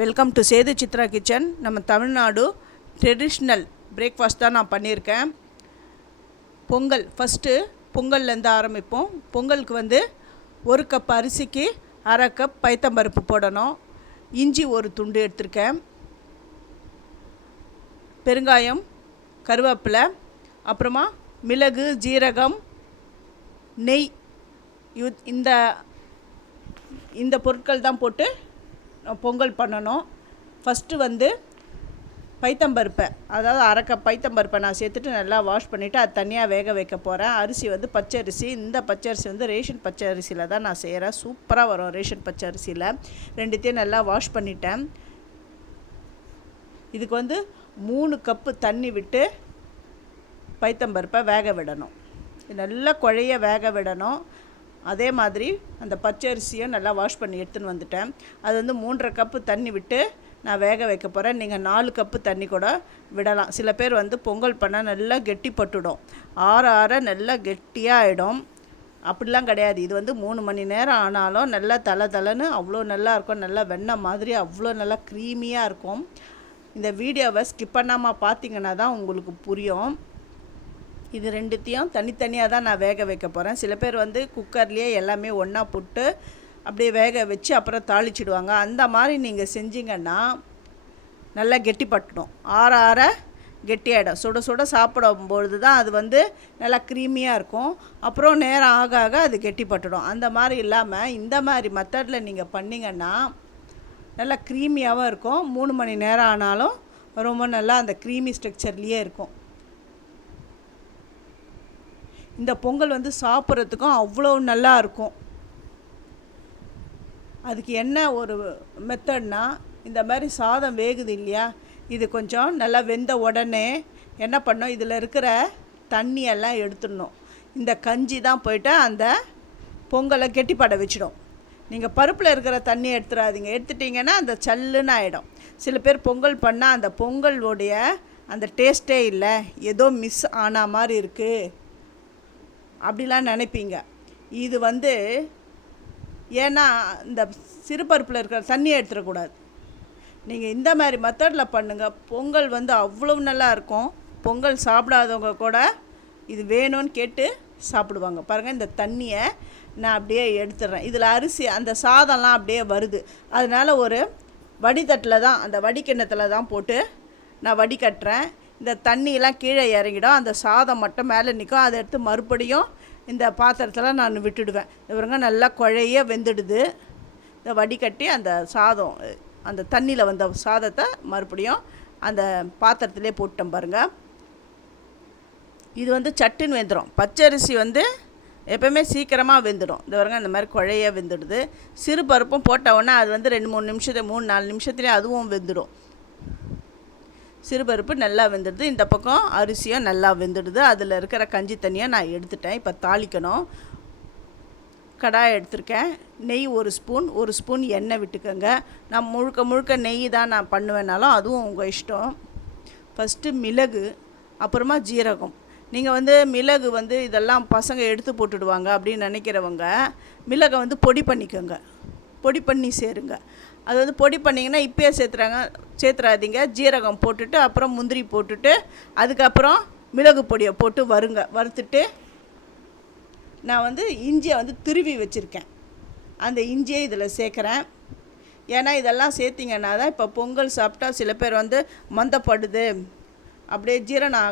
Welcome to Sethu Chitra kitchen. நம்ம Tamil Nadu traditional breakfast தான் நான் பண்ணியிருக்கேன். பொங்கல் ஃபஸ்ட்டு பொங்கல்லேருந்து ஆரம்பிப்போம். பொங்கலுக்கு ஒரு கப் அரிசிக்கு அரை கப் பைத்தம்பருப்பு போடணும். இஞ்சி ஒரு துண்டு எடுத்திருக்கேன். பெருங்காயம், கருவேப்பிலை, அப்புறமா மிளகு, ஜீரகம், நெய், இந்த பொருட்கள் தான் போட்டு பொங்கல் பண்ணணும். ஃபஸ்ட்டு பைத்தம்பருப்பை, அதாவது அரை கப் பைத்தம்பருப்பை நான் சேர்த்துட்டு நல்லா வாஷ் பண்ணிவிட்டு அது தனியாக வேக வைக்க போகிறேன். அரிசி பச்சரிசி. இந்த பச்சரிசி ரேஷன் பச்சரிசியில் தான் நான் செய்கிறேன். சூப்பராக வரும் ரேஷன் பச்சரிசியில். ரெண்டுத்தையும் நல்லா வாஷ் பண்ணிட்டேன். இதுக்கு 3 கப்பு தண்ணி விட்டு பைத்தம்பருப்பை வேக விடணும். நல்லா குழைய வேக விடணும். அதே மாதிரி அந்த பச்சரிசியும் நல்லா வாஷ் பண்ணி எடுத்துன்னு வந்துட்டேன். அது 3.5 கப்பு தண்ணி விட்டு நான் வேக வைக்க போகிறேன். நீங்கள் 4 கப்பு தண்ணி கூட விடலாம். சில பேர் பொங்கல் பண்ணால் நல்லா கெட்டி பட்டுடும். ஆற நல்லா கெட்டியாக ஆகிடும். அப்படிலாம் கிடையாது. இது 3 மணி நேரம் ஆனாலும் நல்லா தலைன்னு அவ்வளோ நல்லா இருக்கும். நல்லா வெண்ணெய் மாதிரி அவ்வளோ நல்லா க்ரீமியாக இருக்கும். இந்த வீடியோவை ஸ்கிப் பண்ணாமல் பார்த்தீங்கன்னா தான் உங்களுக்கு புரியும். இது ரெண்டுத்தையும் தனித்தனியாக தான் நான் வேக வைக்க போகிறேன். சில பேர் குக்கர்லேயே எல்லாமே ஒன்றா போட்டு அப்படியே வேக வச்சு அப்புறம் தாளிச்சிடுவாங்க. அந்த மாதிரி நீங்கள் செஞ்சிங்கன்னா நல்லா கெட்டி பட்டணும். ஆற கெட்டியாகிடும். சுட சுட சாப்பிடும்பொழுது தான் அது நல்லா க்ரீமியாக இருக்கும். அப்புறம் நேரம் ஆக அது கெட்டி பட்டுடும். அந்த மாதிரி இல்லாமல் இந்த மாதிரி மெத்தடில் நீங்கள் பண்ணிங்கன்னா நல்லா க்ரீமியாகவும் இருக்கும். 3 மணி நேரம் ஆனாலும் ரொம்ப நல்லா அந்த க்ரீமி ஸ்ட்ரக்சர்லேயே இருக்கும். இந்த பொங்கல் சாப்பிட்றதுக்கும் அவ்வளோ நல்லா இருக்கும். அதுக்கு என்ன ஒரு மெத்தட்னா, இந்த மாதிரி சாதம் வேகுது இல்லையா, இது கொஞ்சம் நல்லா வெந்த உடனே என்ன பண்ணோம், இதில் இருக்கிற தண்ணியெல்லாம் எடுத்துடணும். இந்த கஞ்சி தான் போய்ட்டு அந்த பொங்கலை கெட்டிப்பட வச்சிடும். நீங்கள் பருப்பில் இருக்கிற தண்ணியை எடுத்துடாதீங்க. எடுத்துட்டிங்கன்னா அந்த சல்லுன்னு ஆகிடும். சில பேர் பொங்கல் பண்ணால் அந்த பொங்கலுடைய அந்த டேஸ்ட்டே இல்லை, ஏதோ மிஸ் ஆன மாதிரி இருக்குது அப்படிலாம் நினைப்பீங்க. இது ஏன்னா இந்த சிறுபருப்பில் இருக்கிற தண்ணியை எடுத்துடக்கூடாது. நீங்கள் இந்த மாதிரி மெத்தடில் பண்ணுங்கள். பொங்கல் அவ்வளோ நல்லா இருக்கும். பொங்கல் சாப்பிடாதவங்க கூட இது வேணும்னு கேட்டு சாப்பிடுவாங்க. பாருங்கள், இந்த தண்ணியை நான் அப்படியே எடுத்துடுறேன். இதில் அரிசி அந்த சாதம்லாம் அப்படியே வருது. அதனால் ஒரு வடிதட்டில் தான், அந்த வடிக்கிண்ணத்தில் தான் போட்டு நான் வடிகட்டுறேன். இந்த தண்ணியெலாம் கீழே இறங்கிடும். அந்த சாதம் மட்டும் மேலே நிற்கும். அதை எடுத்து மறுபடியும் இந்த பாத்திரத்தில் நான் விட்டுடுவேன். இவருங்க நல்லா குழைய வெந்துடுது. இந்த வடிகட்டி அந்த சாதம், அந்த தண்ணியில் வந்த சாதத்தை மறுபடியும் அந்த பாத்திரத்திலே போட்டேன். பாருங்கள், இது சட்டுன்னு வெந்துடும். பச்சரிசி எப்போவுமே சீக்கிரமாக வெந்துடும். இந்த பாருங்க, இந்த மாதிரி குழைய வெந்துடுது. சிறு பருப்பும் போட்ட உடனே அது 2-3 நிமிஷத்துக்கு 3-4 நிமிஷத்துலேயே அதுவும் வெந்துடும். சிறுபருப்பு நல்லா வெந்துடுது. இந்த பக்கம் அரிசியும் நல்லா வெந்துடுது. அதில் இருக்கிற கஞ்சி தண்ணியை நான் எடுத்துட்டேன். இப்போ தாளிக்கணும். கடாய் எடுத்திருக்கேன். நெய் 1 ஸ்பூன் எண்ணெய் விட்டுக்கோங்க. நான் முழுக்க நெய் தான் நான் பண்ணுவேனாலும் அதுவும் உங்கள் இஷ்டம். ஃபஸ்ட்டு மிளகு, அப்புறமா ஜீரகம். நீங்கள் மிளகு இதெல்லாம் பசங்க எடுத்து போட்டுடுவாங்க அப்படின்னு நினைக்கிறவங்க மிளகை பொடி பண்ணிக்கோங்க. பொடி பண்ணி சேருங்க. அது பொடி பண்ணிங்கன்னா இப்போயே சேர்த்துறாதீங்க. ஜீரகம் போட்டுட்டு அப்புறம் முந்திரி போட்டுட்டு அதுக்கப்புறம் மிளகு பொடியை போட்டு வறுத்துட்டு நான் இஞ்சியை துருவி வச்சுருக்கேன். அந்த இஞ்சியை இதில் சேர்க்குறேன். ஏன்னா இதெல்லாம் சேர்த்திங்கன்னா தான் இப்போ பொங்கல் சாப்பிட்டா சில பேர் மந்தப்படுது, அப்படியே ஜீரணம்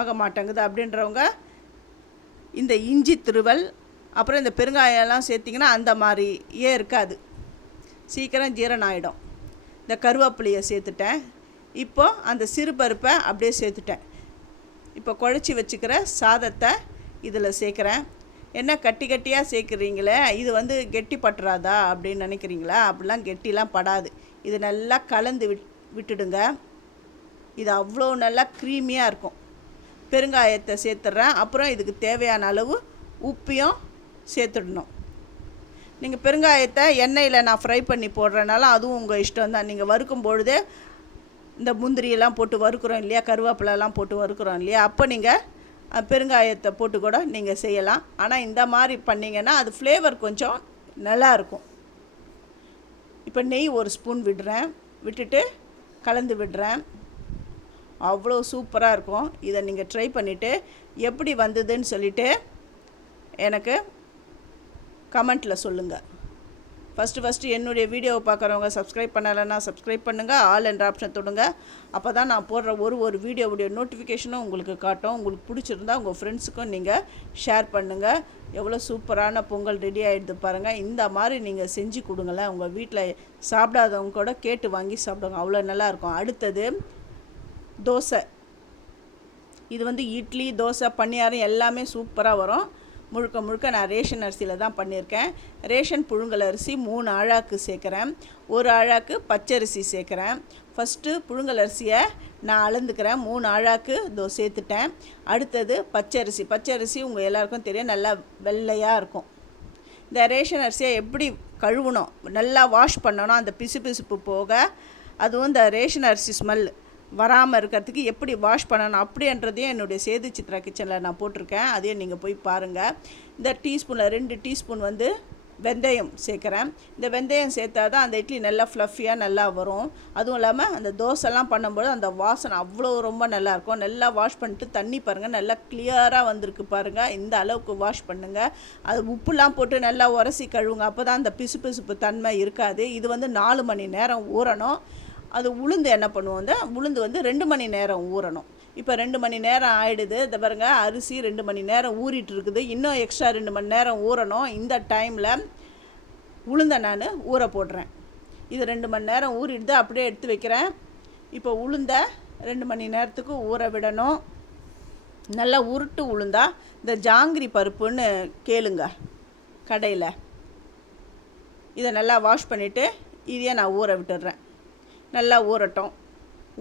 ஆக மாட்டேங்குது அப்படின்றவங்க இந்த இஞ்சி திருவல் அப்புறம் இந்த பெருங்காயெல்லாம் சேர்த்திங்கன்னா அந்த மாதிரியே இருக்காது, சீக்கிரம் ஜீரணம் ஆகிடும். இந்த கருவேப்பிலையை சேர்த்துட்டேன். இப்போ அந்த சிறுபருப்பை அப்படியே சேர்த்துட்டேன். இப்போ குழச்சி வச்சுக்கிற சாதத்தை இதில் சேர்க்குறேன். என்ன கட்டியாக சேர்க்குறீங்களே, இது கெட்டி பட்டுறாதா அப்படின்னு நினைக்கிறீங்களா? அப்படிலாம் கெட்டிலாம் படாது. இது நல்லா கலந்து விட்டுடுங்க. இது அவ்வளோ நல்லா க்ரீமியாக இருக்கும். பெருங்காயத்தை சேர்த்துட்றேன். அப்புறம் இதுக்கு தேவையான அளவு உப்பையும் சேர்த்துடணும். நீங்கள் பெருங்காயத்தை எண்ணெயில் நான் ஃப்ரை பண்ணி போடுறதுனால அதுவும் உங்கள் இஷ்டம் தான். நீங்கள் வறுக்கும் பொழுதே இந்த முந்திரியெல்லாம் போட்டு வறுக்கிறோம் இல்லையா, கருவேப்பிலெல்லாம் போட்டு வறுக்கிறோம் இல்லையா, அப்போ நீங்கள் பெருங்காயத்தை போட்டு கூட நீங்கள் செய்யலாம். ஆனால் இந்த மாதிரி பண்ணிங்கன்னா அது ஃப்ளேவர் கொஞ்சம் நல்லாயிருக்கும். இப்போ நெய் 1 ஸ்பூன் விடுறேன். விட்டுட்டு கலந்து விடுறேன். அவ்வளோ சூப்பராக இருக்கும். இதை நீங்கள் ட்ரை பண்ணிவிட்டு எப்படி வந்ததுன்னு சொல்லிவிட்டு எனக்கு கமெண்ட்டில் சொல்லுங்கள். ஃபஸ்ட்டு என்னுடைய வீடியோவை பார்க்குறவங்க சப்ஸ்கிரைப் பண்ணலைன்னா சப்ஸ்கிரைப் பண்ணுங்கள், ஆல் என்ற ஆப்ஷன் தொடுங்க. அப்போ தான் நான் போடுற ஒரு வீடியோவுடைய நோட்டிஃபிகேஷனும் உங்களுக்கு காட்டும். உங்களுக்கு பிடிச்சிருந்தா உங்கள் ஃப்ரெண்ட்ஸுக்கும் நீங்கள் ஷேர் பண்ணுங்கள். எவ்வளோ சூப்பரான பொங்கல் ரெடி ஆகிடுது பாருங்கள். இந்த மாதிரி நீங்கள் செஞ்சு கொடுங்களேன். உங்கள் வீட்டில் சாப்பிடாதவங்க கூட கேட்டு வாங்கி சாப்பிடுங்க, அவ்வளோ நல்லாயிருக்கும். அடுத்தது தோசை. இது வந்து இட்லி, தோசை, பணியாரம் எல்லாமே சூப்பராக வரும். முழுக்க நான் ரேஷன் அரிசியில் தான் பண்ணியிருக்கேன். ரேஷன் புழுங்கல் அரிசி 3 ஆழாக்கு சேர்க்குறேன், 1 ஆழாக்கு பச்சரிசி சேர்க்குறேன். ஃபஸ்ட்டு புழுங்கல் அரிசியை நான் அளந்துக்கிறேன், 3 ஆழாக்கு சேர்த்துட்டேன். அடுத்தது பச்சரிசி உங்கள் எல்லாருக்கும் தெரியும், நல்லா வெள்ளையாக இருக்கும். இந்த ரேஷன் அரிசியை எப்படி கழுவணும், நல்லா வாஷ் பண்ணணும், அந்த பிசுபிசுப்பு போக, அதுவும் இந்த ரேஷன் அரிசி ஸ்மெல் வராமல் இருக்கிறதுக்கு எப்படி வாஷ் பண்ணணும் அப்படின்றதையும் என்னுடைய சேது சித்ரா கிச்சனில் நான் போட்டிருக்கேன். அதையும் நீங்கள் போய் பாருங்கள். இந்த டீஸ்பூனில் 2 டீஸ்பூன் வந்து வெந்தயம் சேர்க்குறேன். இந்த வெந்தயம் சேர்த்தா தான் அந்த இட்லி நல்லா ஃப்ளஃபியாக நல்லா வரும். அதுவும் இல்லாமல் அந்த தோசைலாம் பண்ணும்போது அந்த வாசனை அவ்வளோ ரொம்ப நல்லாயிருக்கும். நல்லா வாஷ் பண்ணிட்டு தண்ணி பாருங்கள், நல்லா கிளியராக வந்திருக்கு பாருங்கள். இந்த அளவுக்கு வாஷ் பண்ணுங்கள். அது உப்புலாம் போட்டு நல்லா உரசி கழுவுங்க, அப்போ தான் அந்த பிசுபிசுப்பு தன்மை இருக்காது. இது வந்து 4 மணி நேரம் ஊறணும். அது உளுந்து என்ன பண்ணுவோம், இந்த உளுந்து வந்து 2 மணி நேரம் ஊறணும். இப்போ 2 மணி நேரம் ஆகிடுது. இதை பாருங்க, அரிசி 2 மணி நேரம் ஊறிட்டு இருக்குது. இன்னும் எக்ஸ்ட்ரா 2 மணி நேரம் ஊறணும். இந்த டைமில் உளுந்தை நான் ஊற போடுறேன். இது 2 மணி நேரம் ஊறிடுது, அப்படியே எடுத்து வைக்கிறேன். இப்போ உளுந்தை 2 மணி நேரத்துக்கு ஊற விடணும். நல்லா உருட்டு உளுந்தா, இந்த ஜாங்கிரி பருப்புன்னு கேளுங்க கடையில். இதை நல்லா வாஷ் பண்ணிவிட்டு இதையே நான் ஊற விட்டுடுறேன். நல்லா ஊறட்டும்.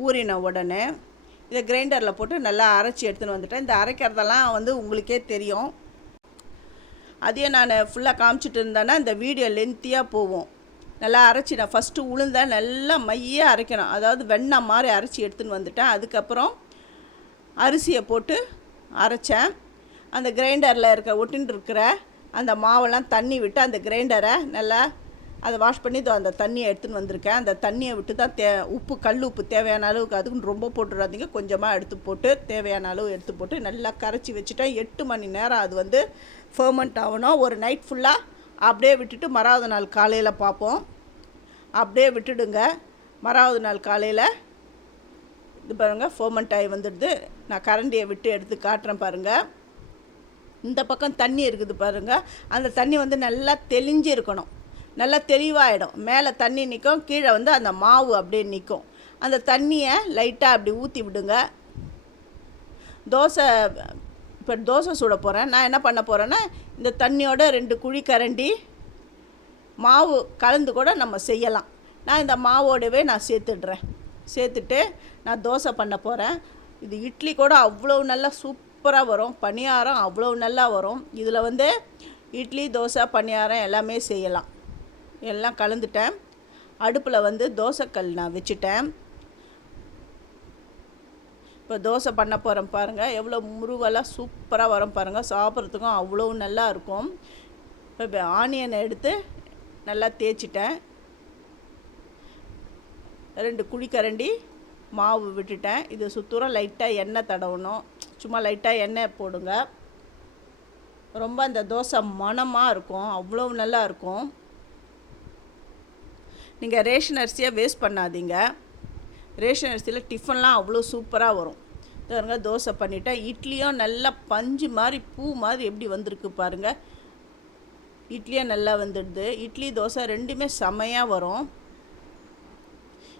ஊறின உடனே இதை கிரைண்டரில் போட்டு நல்லா அரைச்சி எடுத்துன்னு வந்துட்டேன். இந்த அரைக்கிறதெல்லாம் வந்து உங்களுக்கே தெரியும். அதையே நான் ஃபுல்லாக காமிச்சிட்டு இருந்தேன்னா இந்த வீடியோ லென்த்தியாக போகும். நல்லா அரைச்சி நான் ஃபஸ்ட்டு உளுந்த நல்லா மையாக அரைக்கணும், அதாவது வெண்ணெய் மாதிரி அரைச்சி எடுத்துன்னு வந்துட்டேன். அதுக்கப்புறம் அரிசியை போட்டு அரைச்சேன். அந்த கிரைண்டரில் ஒட்டின்னு இருக்கிற அந்த மாவெல்லாம் தண்ணி விட்டு அந்த கிரைண்டரை நல்லா அதை வாஷ் பண்ணி அந்த தண்ணியை எடுத்துன்னு வந்திருக்கேன். அந்த தண்ணியை விட்டு தான் உப்பு, கல் உப்பு தேவையான அளவுக்கு, அதுக்குன்னு ரொம்ப போட்டுடாதீங்க, கொஞ்சமாக எடுத்து போட்டு தேவையான அளவு எடுத்து போட்டு நல்லா கரைச்சி வச்சுட்டேன். 8 மணி நேரம் அது வந்து ஃபர்மெண்ட் ஆகணும். ஒரு நைட் ஃபுல்லாக அப்படியே விட்டுட்டு மறாவது நாள் காலையில் பார்ப்போம். அப்படியே விட்டுடுங்க. மறாவது நாள் காலையில் இது பாருங்கள் ஃபர்மெண்ட் ஆகி வந்துடுது. நான் கரண்டியை விட்டு எடுத்து காட்டுறேன் பாருங்கள். இந்த பக்கம் தண்ணி இருக்குது பாருங்கள். அந்த தண்ணி வந்து நல்லா தெளிஞ்சு இருக்கணும், நல்லா தெளிவாகிடும். மேலே தண்ணி நிற்கும், கீழே வந்து அந்த மாவு அப்படியே நிற்கும். அந்த தண்ணியை லைட்டாக அப்படி ஊற்றி விடுங்க. இப்போ தோசை சுட போகிறேன். நான் என்ன பண்ண போகிறேன்னா, இந்த தண்ணியோட 2 குழி கரண்டி மாவு கலந்து கூட நம்ம செய்யலாம். நான் இந்த மாவோடவே நான் சேர்த்துட்டு நான் தோசை பண்ண போகிறேன். இது இட்லி கூட அவ்வளோ நல்லா சூப்பராக வரும், பணியாரம் அவ்வளோ நல்லா வரும். இதில் வந்து இட்லி, தோசை, பணியாரம் எல்லாமே செய்யலாம். எல்லாம் கலந்துட்டேன். அடுப்பில் வந்து தோசைக்கல் நான் வச்சுட்டேன். இப்போ தோசை பண்ண போகிறேன் பாருங்கள். எவ்வளோ முருவலாக சூப்பராக வரும் பாருங்கள். சாப்பிட்றதுக்கும் அவ்வளோ நல்லா இருக்கும். இப்போ ஆனியனை எடுத்து நல்லா தேய்ச்சிட்டேன். 2 குழிக்கரண்டி மாவு விட்டுட்டேன். இது சுத்தூரம் லைட்டாக எண்ணெய் தடவணும். சும்மா லைட்டாக எண்ணெய் போடுங்க. ரொம்ப அந்த தோசை மணமாக இருக்கும், அவ்வளோ நல்லா இருக்கும். நீங்கள் ரேஷன் அரிசியாக வேஸ்ட் பண்ணாதீங்க. ரேஷன் அரிசியில் டிஃபன்லாம் அவ்வளோ சூப்பராக வரும். பாருங்க, தோசை பண்ணிவிட்டேன். இட்லியும் நல்லா பஞ்சு மாதிரி பூ மாதிரி எப்படி வந்திருக்கு பாருங்கள். இட்லியும் நல்லா வந்துடுது. இட்லி, தோசை ரெண்டுமே செமையாக வரும்.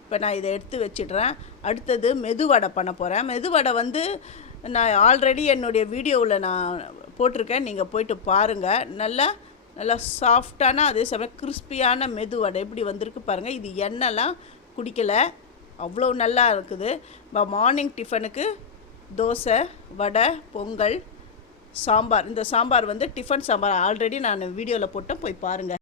இப்போ நான் இதை எடுத்து வச்சிடுறேன். அடுத்தது மெதுவடை பண்ண போகிறேன். மெதுவடை வந்து நான் ஆல்ரெடி என்னுடைய வீடியோவில் நான் போட்டிருக்கேன், நீங்கள் போயிட்டு பாருங்கள். நல்லா சாஃப்டான அதே சமயம் கிறிஸ்பியான மெதுவடை எப்படி வந்திருக்கு பாருங்கள். இது எண்ணெய்லாம் குடிக்கலை, அவ்வளோ நல்லா இருக்குது. இப்போ மார்னிங் டிஃபனுக்கு தோசை, வடை, பொங்கல், சாம்பார். இந்த சாம்பார் வந்து டிஃபன் சாம்பார் ஆல்ரெடி நான் வீடியோவில் போட்டேன், போய் பாருங்கள்.